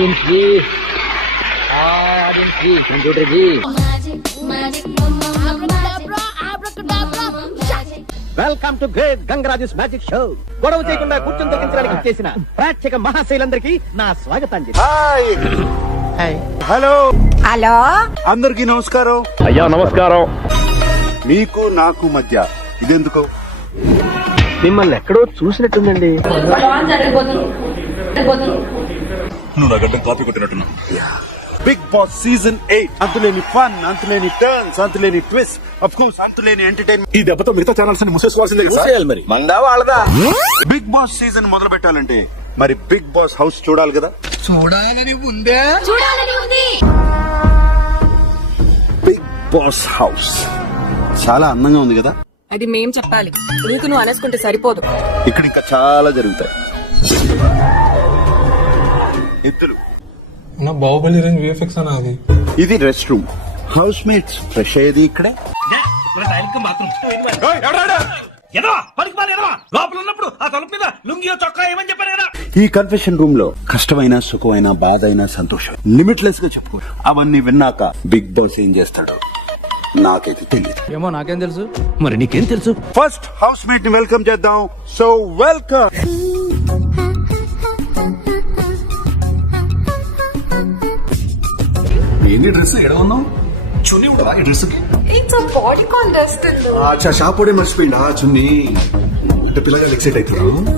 Computer जी welcome to great Gangaraju's magic show. గొడవ చేయకుండా కూర్చొని తగ్గించడానికి చేసిన ప్రేక్షక మహాశైలందరికీ నా స్వాగతాంజలి. హలో హలో అందరికి నమస్కారం. అయ్యా నమస్కారం. మీకు నాకు మధ్య ఇదెందుకు? మిమ్మల్ని ఎక్కడో చూసినట్టుందండి. నువ్వు నా గడ్డం కాపీ కొట్టినట్టున్నా. Big Boss season 8. అంతులేని ఫన్, అంతులేని టర్న్స్, అంతులేని ట్విస్ట్, ఆఫ్ కోర్స్ అంతులేని ఎంటర్టైన్మెంట్. ఈ దెబ్బతో మిగతా ఛానల్స్ ని మూసేసుకోవాల్సిందే కదా సార్? మరి మందా వాళ్ళదా? బిగ్ బాస్ సీజన్ మొదలు పెట్టాలంటే మరి బిగ్ బాస్ హౌస్ చూడాలి కదా. చూడాలని ఉంది. బిగ్ బాస్ హౌస్ చాలా అందంగా ఉంది కదా. అది మేం చెప్పాలి, నీకు నువ్వు అనేసుకుంటే సరిపోదు. ఇక్కడ ఇంకా చాలా జరుగుతాయి. ఎద్దులు, నా బాహుబలి రేంజ్ విఎఫ్ఎక్స్ అన్న అది. ఇది rest room. House mates fresh అయ్యేది ఇక్కడే. ఈ కన్ఫెషన్ రూమ్ లో కష్టమైన, సుఖమైన, బాధ అయినా, సంతోషం లిమిట్లెస్ గా చెప్పుకో. అవన్నీ విన్నాక బిగ్ బాస్ ఏం చేస్తాడు నాకైతే తెలియదు. ఏమో నాకేం తెలుసు. మరి నీకేం తెలుసు? ఫస్ట్ హౌస్ మేట్ ని వెల్కమ్ చేద్దాం. So welcome. ఏంటి డ్రెస్ ఎడ ఉన్నావు? చున్నీ ఉంటారా ఈ డ్రెస్ కి? It's a body contest. అచ్చా షాపోడే మర్చిపోయిందా చున్నీ? అంటే పిల్లగా ఎక్సైట్ అవుతున్నా.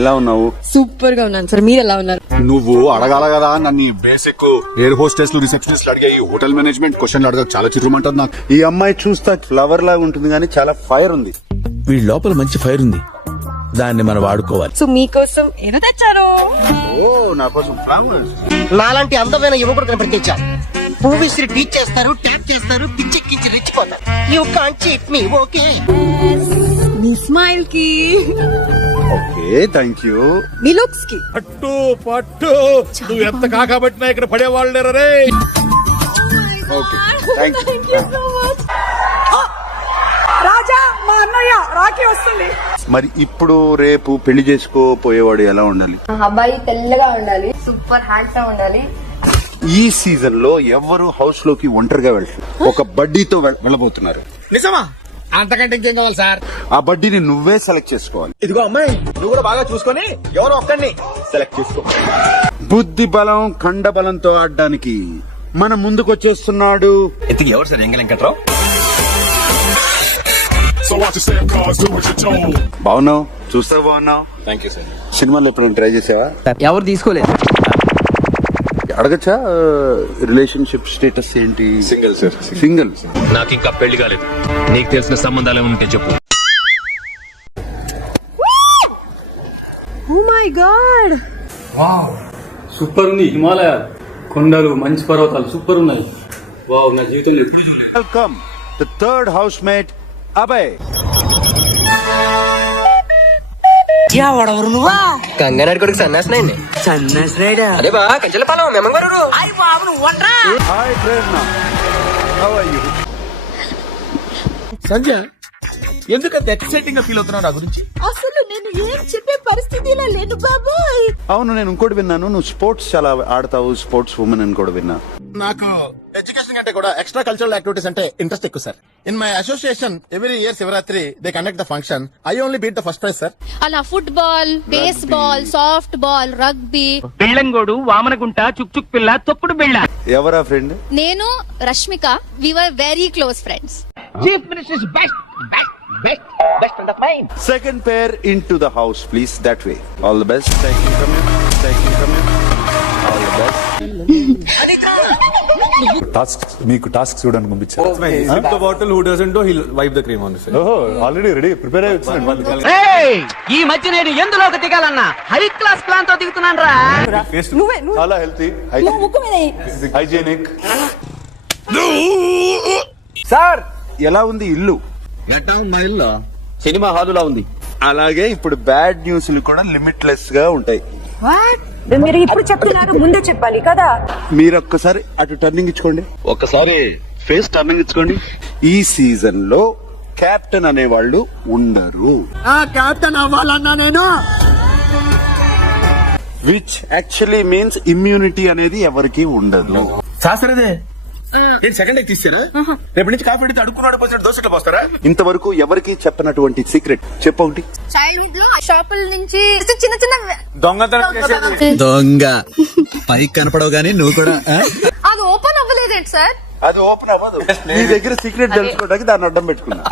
ఎలా ఉన్నావు? సూపర్ గా ఉన్నాను సార్, మీరు ఎలా ఉన్నారు? నువ్వు అడగాల కదా నన్ను. బేసిక్ ఎయిర్ హోస్టెస్ రిసెప్షనిస్ట్ అడిగాయి, హోటల్ మేనేజ్మెంట్ క్వశ్చన్లు అడగ చాలా చిత్రమంటారు నాకు. ఈ అమ్మాయి చూస్తా ఫ్లవర్ లాగా ఉంటుంది కానీ చాలా ఫైర్ ఉంది. వీడి లోపల మంచి ఫైర్ ఉంది, దాన్ని మనం వాడుకోవాలి. సో మీకోసం ఏదో తెచ్చారు. ఓ నా కోసం ఫ్లవర్స్. నాలాంటి అందమైన యువకుడు కనిపించారు. పువ్వు విసిరి టీచ్ చేస్తారు, ట్యాప్ చేస్తారు, పిచ్చెక్కించి రెచ్చిపోతారు. You can't cheat me. Okay, మీ స్మైల్ కి, ఓకే థ్యాంక్ యూ. మీ లుక్స్ కి. పట్టు పట్టు నువ్వు ఎంత కాకబట్టినా ఇక్కడ పడేవాళ్ళు రే. Okay thank you. రాజా, మా అన్నయ్య రాఖీ వస్తుంది. మరి ఇప్పుడు రేపు పెళ్లి చేసుకోపోయేవాడు ఎలా ఉండాలి? అబ్బాయి తెల్లగా ఉండాలి, సూపర్ హ్యాండ్సమ్ ఉండాలి. ఈ సీజన్ లో ఎవరు హౌస్ లోకి ఒంటరిగా వెళ్తారు. ఒక బడ్డీతో వెళ్ళబోతున్నారు. నిజమా? అంతకంటే ఇంకేం కావాలి సార్? ఆ బడ్డీని నువ్వే సెలెక్ట్ చేసుకోవాలి. ఇదిగో అమ్మాయి, నువ్వు కూడా బాగా చూసుకొని ఎవరో ఒక్కడిని సెలెక్ట్ చేసుకో. బుద్ధి బలం, కండ బలంతో ఆడడానికి మన ముందుకు వచ్చేస్తున్నాడు. ఇంతకీ ఎవరు సార్? ఎంగ వెంకట్రావు. బాగున్నావు, చూస్తా బాగున్నావు. Thank you sir. సినిమాలో ఎప్పుడైనా ట్రై చేసావా? ఎవరు తీసుకోలేదు. అడగచ్చా రిలేషన్షిప్ స్టేటస్ ఏంటి? Single sir. సింగిల్. నాకు ఇంకా పెళ్లి కాలేదు. నీకు తెలిసిన సంబంధాలు ఏమైనా ఉంటే చెప్పు. ఓ మై గాడ్, సూపర్ ఉంది. హిమాలయ కొండలు, మంచి పర్వతాలు సూపర్ ఉన్నాయి. వావ్, నా జీవితంలో ఎప్పుడు చూడలేదు. Welcome the third housemate Abhay. Gangareddy కొడుకు సన్నాసినాయండి. సన్నాసినాయడా? అదే బా కంచెల పాలెం మేమంగారు. Hi Prerana, how are you? Sanjay, ఎందుకంత ఎక్సైటింగ్ గా ఫీల్ అవుతున్నావు నా గురించి? అసలు నేను ఏం చెప్పే పరిస్థితిలో లేను బాబాయ్. అవును, నేను ఇంకోటి విన్నాను, నువ్వు స్పోర్ట్స్ చాలా ఆడతావు, స్పోర్ట్స్ ఉమెన్ అని కూడా విన్నా. నాకు ఎడ్యుకేషన్ కంటే కూడా ఎక్స్ట్రా కల్చరల్ యాక్టివిటీస్ అంటే ఇంట్రెస్ట్ ఎక్కువ sir. In my association every year Shivaratri they conduct the function. I only beat the first prize sir. అలా football, baseball, softball, rugby. బిళ్ళంగోడు, వామనగుంట, చుక్ చుక్ పిల్ల, తొక్కుడు బిళ్ళ. ఎవరా ఫ్రెండ్? నేను Rashmika, we were very close friends. Chief minister best friend of mind. Second pair into the house, please. That way. All the best. Thank you. Come here. Thank you. Come here. All the best. మీకు task చూడడానికి పంపించారు. Bottle who doesn't do hill wipe the cream on this. Already ready prepare అయ్యి వచ్చినాడు. ఈ మధ్య నేను ఎందులోకి దిగాలన్నా హై క్లాస్ ప్లాన్ తో దిగుతున్నాను రా. చాలా హెల్తీ, హైజీనిక్. సార్, ఎలా ఉంది ఇల్లు? మా ఇల్లు సినిమా హాలులా ఉంది. అలాగే ఇప్పుడు బ్యాడ్ న్యూస్ కూడా లిమిట్లెస్ గా ఉంటాయి. మీరు ఇప్పుడు చెప్తున్నారు, ముందే చెప్పాలి కదా. మీరు ఒక్కసారి అటు టర్నింగ్ ఇచ్చుకోండి. ఒక్కసారి ఫేస్ టర్నింగ్ ఇచ్చుకోండి. ఈ సీజన్ లో కెప్టెన్ అనేవాళ్ళు ఉండరు. కెప్టెన్ అవ్వాలన్నా నేను విచ్ యాక్చువల్లీ మీన్స్ ఇమ్యూనిటీ అనేది ఎవరికి ఉండదు. శాస్త్రదే సెకండ్ ఎగ్ తీస్తారా? రేపు నుంచి కాఫీ అడిగితే అడుక్కున్నాడు పోసినట్టు దోశట్లు పోస్తారా? ఇంతవరకు ఎవరికి చెప్పనటువంటి సీక్రెట్ చెప్పండి. చైల్డ్హుడ్ లో షాపుల నుంచి చిన్న చిన్న దొంగతనం చేసేది. దొంగ పైకి కనపడవు గానీ నువ్వు కూడా అది ఓపెన్ అవ్వలేదేంటి సార్? అది ఓపెన్ అవ్వదు. నీ దగ్గర సీక్రెట్ తెలుసుకోవడానికి దాన్ని అడ్డం పెట్టుకున్నా.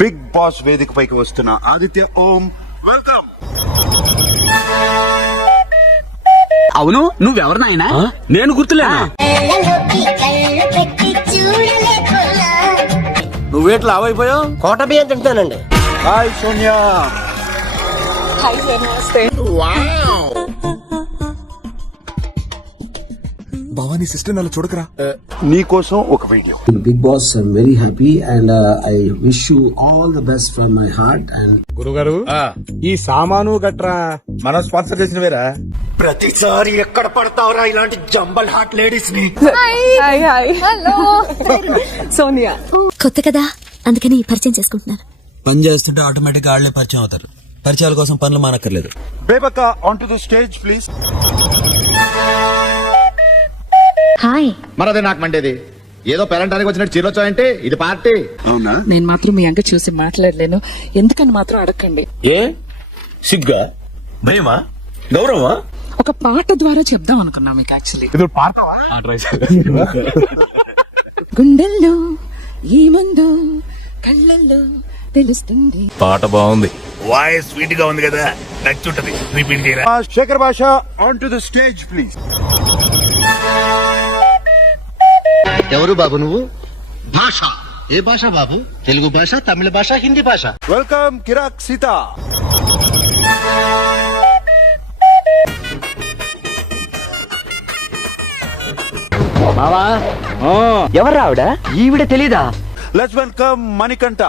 బిగ్ బాస్ వేదిక పైకి వస్తున్న ఆదిత్య ఓం, వెల్కమ్. అవును నువ్వెవరు నాయనా? నేను గుర్తులేనా? నువ్వేట్లా అవైపోయావు? కోట బియ్యం తింటానండి. హాయ్ సోనియా. భవానీ సిస్టర్ నన్ను చూడకరా. నీ కోసం ఒక video. Big boss I'm very happy and I wish you all the best from my heart. And గురుగారు ఈ సామాను గట్రా మనం స్పాన్సర్ చేసిన వేరా? ప్రతిసారి ఎక్కడ పడతావురా ఇలాంటి జంబల్ హాట్ లేడీస్ ని? హలో సోనియా కొత్త కదా అందుకని పరిచయం చేసుకుంటున్నాను. పని చేస్తుంటే ఆటోమేటిక్ గా వాళ్ళే పరిచయం అవుతారు. పరిచయాల కోసం పనులు మానక్కర్లేదు. Bebakka on to the stage please. Hi. మరదే నాకు మండేది. ఏదో పేరెంటానికి వచ్చినట్టు చీరొచ్చాయంటే ఇది పార్టీ. అవునా? నేను మాత్రం మీ అంక చూసి మాట్లాడలేను, ఎందుకని మాత్రం అడగండి. ఏ సిగ్గా, భయమా, గౌరవమా? ఒక పాట ద్వారా చెప్దాం అనుకున్నా మీకు. యాక్చువల్లీ గుండెల్లో ఏముందో కళ్ళల్లో తెలుస్తుంది. పాట బాగుంది. వాయిస్ స్వీట్ గా ఉంది కదా, నచ్చుంటది. రిపీట్ చేయరా. శేఖర్ భాష on to the stage please. ఎవరు బాబు నువ్వు? భాష ఏ భాష బాబు? తెలుగు భాష, తమిళ భాష, హిందీ భాష. వెల్కమ్ కిరాక్ సీత. బావా ఎవరు ఆవిడ? ఈవిడ తెలీదా? Let's welcome Manikanta.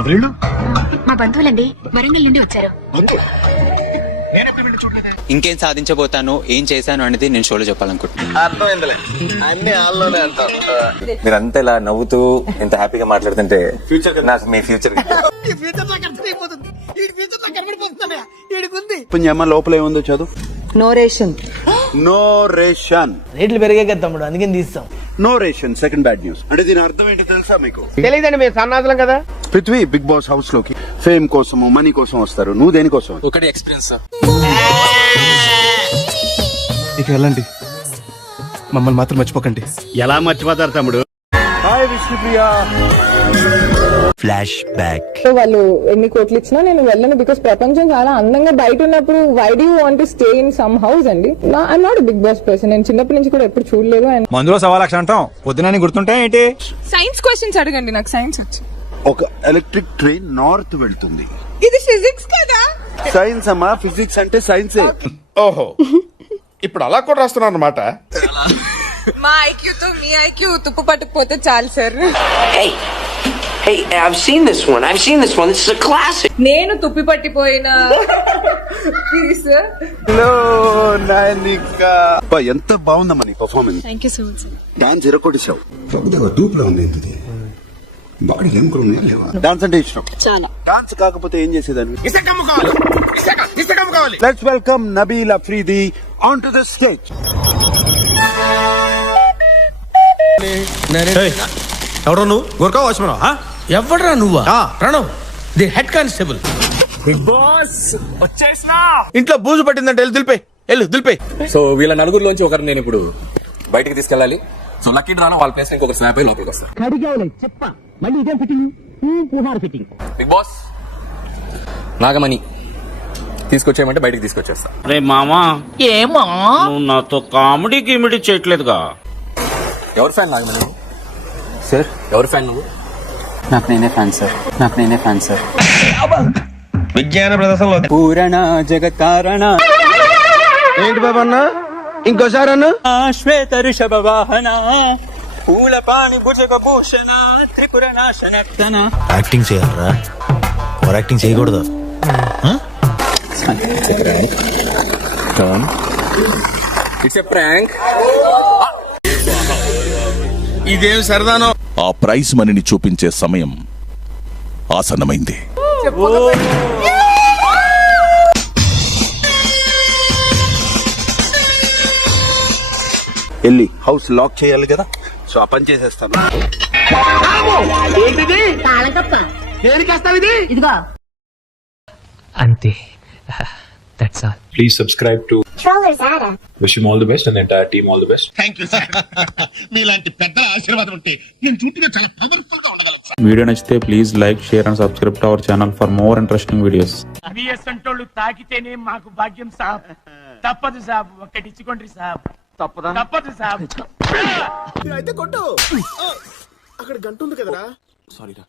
ఎవరిళ్ళు? మా బంధువులండి, వరంగల్ నుండి వచ్చారు. ఇంకేం సాధించబోతాను, ఏం చేశాను అనేది నేను షోలో చెప్పాలనుకుంటున్నాను. మీరంతా ఇలా నవ్వుతూ ఎంత హ్యాపీగా మాట్లాడుతుంటే నాకు మీ ఫ్యూచర్ అమ్మ లోపల ఏముందో చదువు. No ration. No ration. రేట్లు పెరిగే కదా తమ్ముడు, అందుకని తీస్తాం. No ration second bad news. అంటే దీని అర్థం ఏంటో తెలుసా మీకు? తెలియదండి, మేము సన్నాసులం కదా. పృథ్వీ బిగ్ బాస్ హౌస్ లోకి ఫేమ్ కోసము మనీ కోసం వస్తారు. నువ్వు దేనికోసం? ఒకటి ఎక్స్పీరియన్స్. ఇక వెళ్ళండి, మమ్మల్ని మాత్రం మర్చిపోకండి. ఎలా మర్చిపోతారు తమ్ముడు? హాయ్ విష్ణుప్రియా. Flashback. వాళ్ళు ఎన్ని కోట్లు ఇచ్చినా నేను వెళ్ళను, బికాస్ ప్రపంచం చాలా అందంగా బయట ఉన్నప్పుడు why do you want to stay in some house అండి. I'm not Big Boss person. నేను చిన్నప్పటి నుంచి కూడా ఎప్పుడు చూడలేదు. అండ్ మందులో 1,00,000 అంటాం, పొద్దున గుర్తుంటే ఏంటి? సైన్స్ క్వశ్చన్స్ అడగండి, నాకు సైన్స్ వచ్చు. ఒక ఎలక్ట్రిక్ ట్రైన్ నార్త్ వెళ్తుంది. ఇది ఫిజిక్స్ కదా? సైన్స్ అమ్మా, ఫిజిక్స్ అంటే సైన్సే. ఓహో, ఇప్పుడు అలా కూడా రాస్తున్నారు అన్నమాట. మా ఐక్యూతో మీ ఐక్యూ తుప్పు పట్టుకుపోతే చాలు sir. Hey, I've seen this one. This is a classic. నేను తుప్పి పట్టిపోయిన ఎంత బాగుందమ్మా నీ performance. Thank you so much. Dance ఇరకొట్టేసావు. డాన్స్ అంటే ఇష్టం. డాన్స్ కాకపోతే ఏం చేసేదాన్ని? Let's welcome Nabeel Afridi on to the stage. ఎవరో నువ్వు? గోర్ఖా వాచ్మన్? ఎవడరా నువ్వా? Pranav the head constable. Big Boss వచ్చేసినా. ఇంట్లో బూజు పట్టిందంటే వెళ్ళు దులిపే. సో వీళ్ళ నలుగురిలోంచి ఒకరు నేను ఇప్పుడు బయటికి తీసుకెళ్ళాలి. సో లక్కీ డ్రాను వాళ్ళ ప్లేస్ ఇంకొకరు స్నాప్ అయ్యి లోపలికి వస్తారు. మళ్ళీ ఇదేం ఫిట్టింగ్? పుహార్ ఫిట్టింగ్. బిగ్ బాస్ నాగమణి తీసుకొచ్చేయమంటే బయటికి తీసుకొచ్చేస్తా. రే మామా, ఏమా నువ్వు నాతో కామెడీ గిమిడీ చేయట్లేదుగా? ఎవరు ఫ్యాన్ నాగమణి? సార్ ఎవరు ఫ్యాన్ నువ్వు? నాకు నేనే ఫ్యాన్ సార్. విజ్ఞాన ప్రదర్శనలో పూరణ జగత్కారణ. ఏంటి బాబా అన్న? ఇంకోసారి అన్న. శ్వేత ఋషభ వాహన పూల పాణి భుజగ భూషణ త్రిపుర నాశనర్తన. యాక్టింగ్ చేయాలరా, ఓవర్ యాక్టింగ్ చేయకూడదు. It's a prank. ఇదేం సరదానో. ఆ ప్రైజ్ మనీని చూపించే సమయం ఆసన్నమైంది. వెళ్ళి హౌస్ లాక్ చేయాలి కదా, సో ఆ పని చేసేస్తాను. ఏంటిది దేనికేస్తావు ఇది? ఇదిగో అంతే, that's all. Please subscribe to wish you all the best and entire team all the best. Thank you sir. మీలాంటి పెద్దల ఆశీర్వాదం ఉంటే నేను చుట్టూ చాలా పవర్ఫుల్ గా ఉండగలను సార్. వీడియో నచ్చితే please like, share and subscribe to our channel for more interesting videos. అసంటోళ్ళు తాకితేనే మాకు భాగ్యం సాబ్. తప్పదు సాబ్, ఒక్కటిచ్చుకోండి సాబ్. తప్పదు సాబ్. అయితే కొట్టు. అక్కడ గంట ఉంది కదరా. సారీ రా.